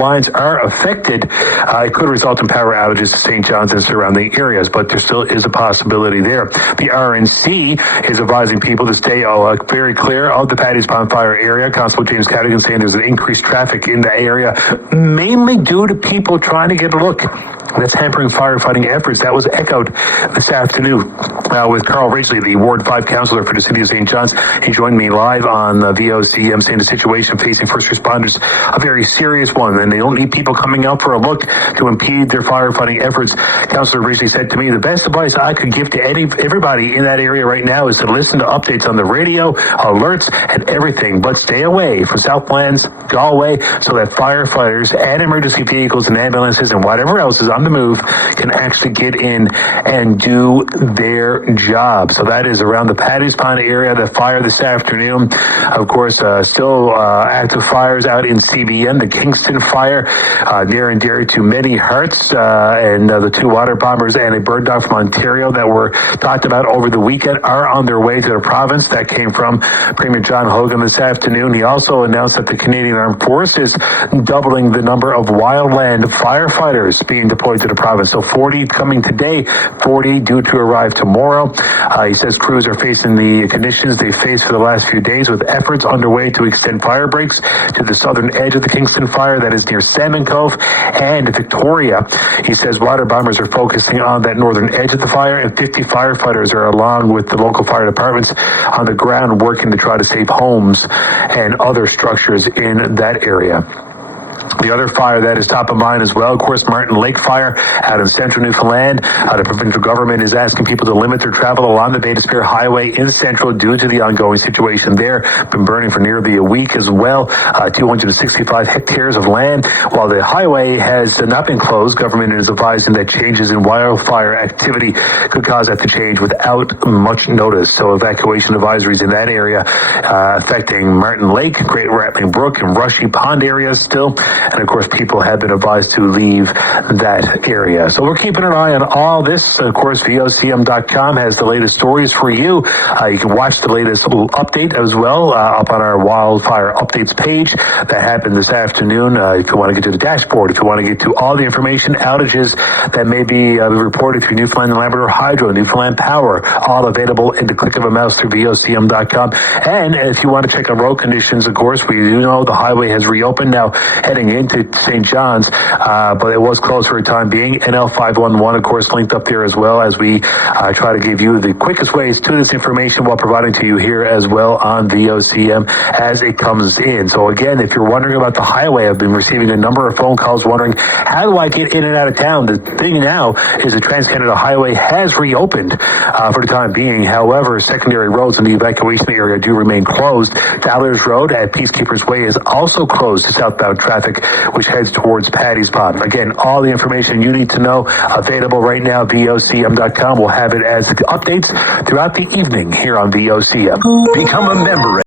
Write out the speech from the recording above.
lines are affected, it could result in power outages to St. John's and surrounding areas, but there still is a possibility there. The RNC is advising people to stay very clear of the Paddy's Pond fire area. Constable James Cadigan saying there's an increased traffic in the area, mainly due to people trying to get a look. That's hampering firefighting efforts. That was echoed this afternoon with Carl Ridgely, the Ward 5 councillor for the city of St. John's. He joined me live on VOCM, saying the situation facing first responders a very serious one, and they don't need people coming out for a look to impede their firefighting efforts. Councillor Ridgely said to me, the best advice I could give to everybody in that area right now is to listen to updates on the radio, alerts, and everything, but stay away from Southlands, Galway, so that firefighters and emergency vehicles and ambulances and whatever else is on the move can actually get in and do their job. So that is around the Paddy's Pond area. The fire this afternoon, of course, still active fires out in CBN. The Kingston fire, near and dear to many hearts, and the two water bombers and a bird dog from Ontario that were talked about over the weekend are on their way to the province. That came from Premier John Hogan this afternoon. He also announced that the Canadian Armed Forces doubling the number of wildland firefighters being deployed to the province. So 40 coming today, 40 due to arrive tomorrow. He says crews are facing the conditions they faced for the last few days, with efforts underway to extend fire breaks to the southern edge of the Kingston fire that is near Salmon Cove and Victoria. He says water bombers are focusing on that northern edge of the fire, and 50 firefighters are along with the local fire departments on the ground working to try to save homes and other structures in that area. The other fire that is top of mind as well, of course, Martin Lake fire out in central Newfoundland. The provincial government is asking people to limit their travel along the Bay d'Espoir Highway in central due to the ongoing situation there. Been burning for nearly a week as well. 265 hectares of land. While the highway has not been closed, government is advising that changes in wildfire activity could cause that to change without much notice. So evacuation advisories in that area affecting Martin Lake, Great Rattling Brook, and Rushy Pond areas still. And of course, people have been advised to leave that area. So we're keeping an eye on all this. Of course, VOCM.com has the latest stories for you. You can watch the latest update as well up on our wildfire updates page that happened this afternoon. If you want to get to the dashboard, if you want to get to all the information, outages that may be reported through Newfoundland and Labrador Hydro, Newfoundland Power, all available in the click of a mouse through VOCM.com. And if you want to check on road conditions, of course, we do know the highway has reopened now, heading into St. John's, but it was closed for a time being. NL 511, of course, linked up there as well, as we try to give you the quickest ways to this information while providing to you here as well on VOCM as it comes in. So again, if you're wondering about the highway, I've been receiving a number of phone calls wondering, how do I get in and out of town? The thing now is the Trans-Canada Highway has reopened for the time being. However, secondary roads in the evacuation area do remain closed. Dallers Road at Peacekeepers Way is also closed to southbound traffic, which heads towards Paddy's Pond. Again, all the information you need to know available right now, VOCM.com. We'll have it as updates throughout the evening here on VOCM. Become a member.